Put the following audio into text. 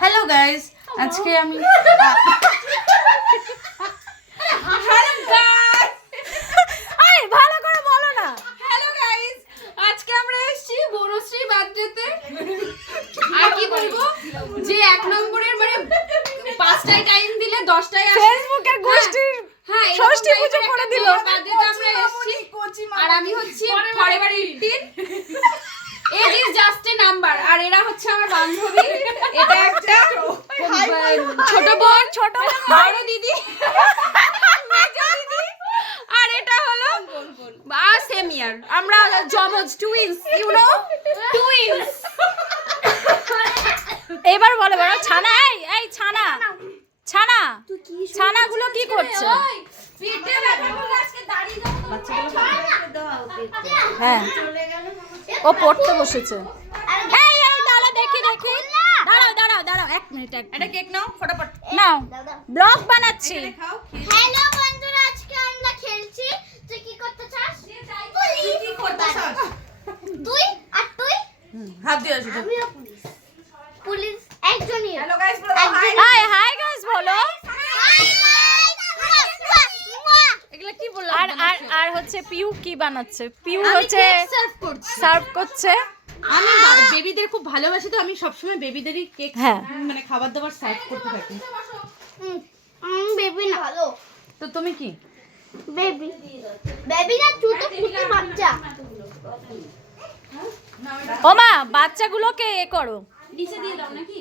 Hello guys, আজকে আমি ভালো করে বলো না। হ্যালো গাইস, আজকে আমরা এসেছি বনশ্রী বার্থডেতে। আর কি বলবো যে 1 নম্বরের মানে 5টায় টাইম দিলে 10টায় আসে। ফেসবুকের গোষ্ঠীর ষষ্ঠী পুজো করে দিল। বার্থডেতে আমরা এসেছি আর আমি হচ্ছি forever 18। Age is just a number. আর এরা হচ্ছে আমার বান্ধবী। এটা একটা ছোট বোন, ছোট বড় দিদি, মেজো দিদি। আর এটা হলো সেম ইয়ার। আমরা জমজ টুইনস, ইউ নো, টুইনস। এবার বলো বলো, ছানা এই ছানা ছানা ছানাগুলো কি করছে? পেটে ব্যথা করলে আজকে দাঁড়িয়ে যাবো। হ্যাঁ, ও পড়তে বসেছে। এই এই দাঁড়া, দেখি দেখি, দাঁড়াও দাঁড়াও দাঁড়াও, 1 মিনিট। এটা কেক নাও ফটাফট। নাও, ব্লগ বানাচ্ছি। হ্যালো বন্ধুরা, আজকে আমরা খেলছি। তুই কি করতে চাস? তুই কি করতে চাস? তুই আর তুই? হাত দিয়ে আসো। আমিও পুলিশ। পুলিশ একজনই। Hello guys, high hi guys বলো। এগুলা কি বললাম? আর আর আর হচ্ছে পিউ কি বানাচ্ছে? পিউ হচ্ছে সার্ভ করছে। আমি বেবিদের খুব ভালোবাসি, তো আমি সবসময় বেবিদেরই কেক হ্যাঁ। মানে খাবার দাবার সার্ভ করতে থাকি। বেবি না, ভালো তো তুমি কি? বেবি। বেবি না, তুই তো কুটি বাচ্চা। ওমা, বাচ্চাগুলোকে এ করো। নিচে দিয়ে দাও নাকি?